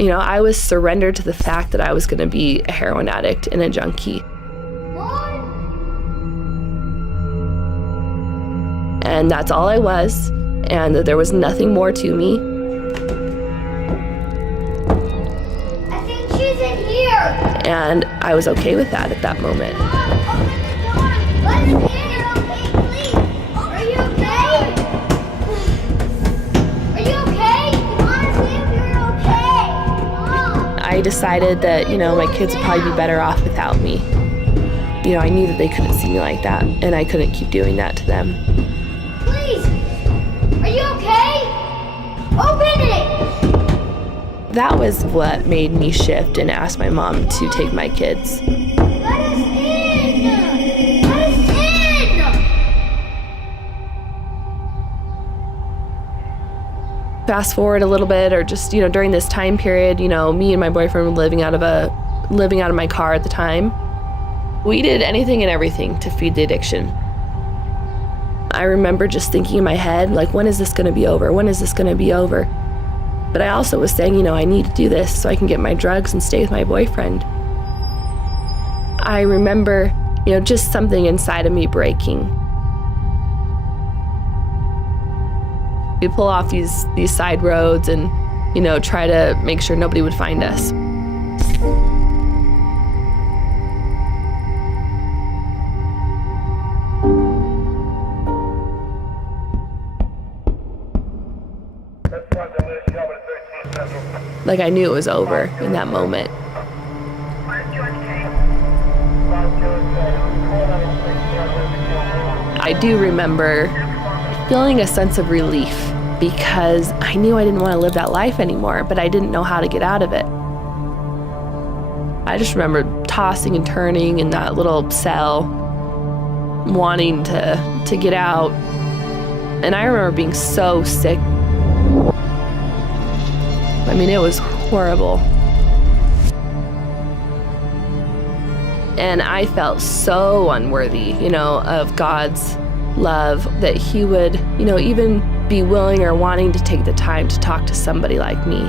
I was surrendered to the fact that I was going to be a heroin addict and a junkie. And that's all I was, and that there was nothing more to me. I think she's in here. And I was okay with that at that moment. Mom, open the door. Let us in. Okay, please. Are you okay? Are you okay? You want to see if you're okay? Mom. I decided that, my kids would probably be better off without me. I knew that they couldn't see me like that, and I couldn't keep doing that to them. Please. Are you okay? Open it. That was what made me shift and ask my mom to take my kids. Let us in. Let us in. Fast forward a little bit, or just, during this time period, me and my boyfriend were living out of my car at the time. We did anything and everything to feed the addiction. I remember just thinking in my head, like, when is this going to be over? When is this going to be over? But I also was saying, I need to do this so I can get my drugs and stay with my boyfriend. I remember, just something inside of me breaking. We pull off these side roads and, try to make sure nobody would find us. Like, I knew it was over in that moment. I do remember feeling a sense of relief because I knew I didn't want to live that life anymore, but I didn't know how to get out of it. I just remember tossing and turning in that little cell, wanting to get out. And I remember being so sick. I mean, it was horrible. And I felt so unworthy, of God's love, that he would, even be willing or wanting to take the time to talk to somebody like me.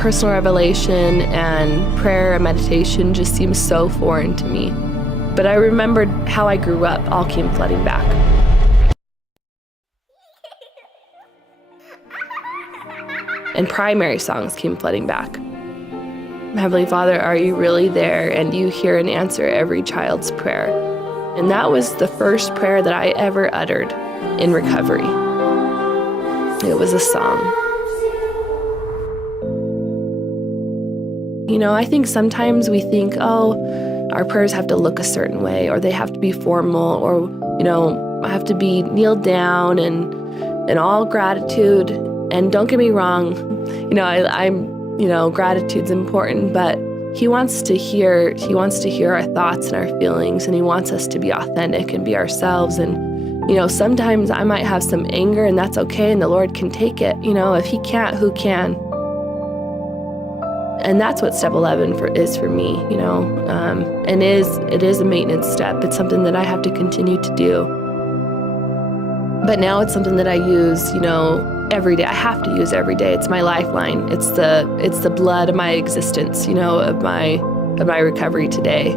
Personal revelation and prayer and meditation just seemed so foreign to me. But I remembered how I grew up all came flooding back. And primary songs came flooding back. Heavenly Father, are you really there? And you hear and answer every child's prayer. And that was the first prayer that I ever uttered in recovery. It was a song. I think sometimes we think, our prayers have to look a certain way, or they have to be formal, or, I have to be kneeled down and all gratitude. And don't get me wrong, gratitude's important, but he wants to hear our thoughts and our feelings, and he wants us to be authentic and be ourselves. And, sometimes I might have some anger, and that's okay, and the Lord can take it. If he can't, who can? And that's what step 11 is for me, and it is a maintenance step. It's something that I have to continue to do. But now it's something that I use, every day. I have to use every day. It's my lifeline. It's the blood of my existence, of my recovery today.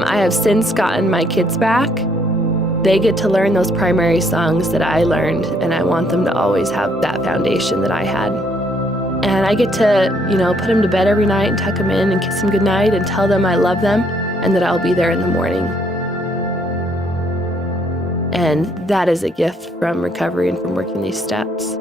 I have since gotten my kids back. They get to learn those primary songs that I learned, and I want them to always have that foundation that I had. And I get to, put them to bed every night and tuck them in and kiss them goodnight and tell them I love them and that I'll be there in the morning. And that is a gift from recovery and from working these steps.